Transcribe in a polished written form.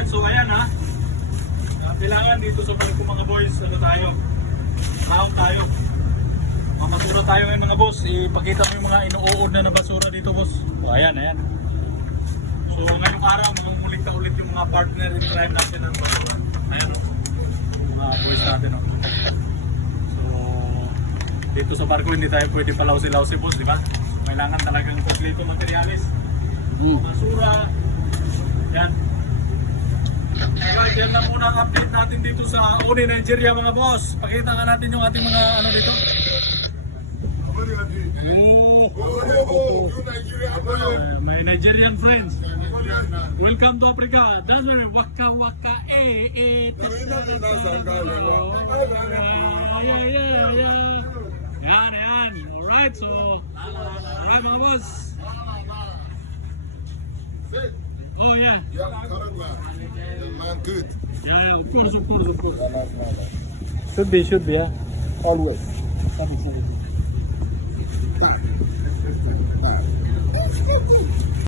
Alright, so ayan ha. Kailangan dito sa barko mga boys, ano tayo? Ahon tayo. Mamasura tayo ngayon mga boss. Ipakita mo yung mga inuuod na basura dito boss. So ayan, ayan. So ngayong araw, mamumulit ka ulit yung mga partner in crime natin ng basura. Ayan o. Mga boys natin o. So dito sa barko hindi tayo pwede palawsi-lawsi boss, di ba? Kailangan talagang kompleto materialis. Basura. Yan. Alright, yan na muna ang update natin dito sa Oni, Nigeria mga boss. Pakita nga natin yung ating mga ano dito. My Nigerian friends. Welcome to Africa. That's very waka waka Yan, yan. Alright, so alright mga boss. Oh yeah. Man, good. Yeah, of course. Should be, yeah. Always.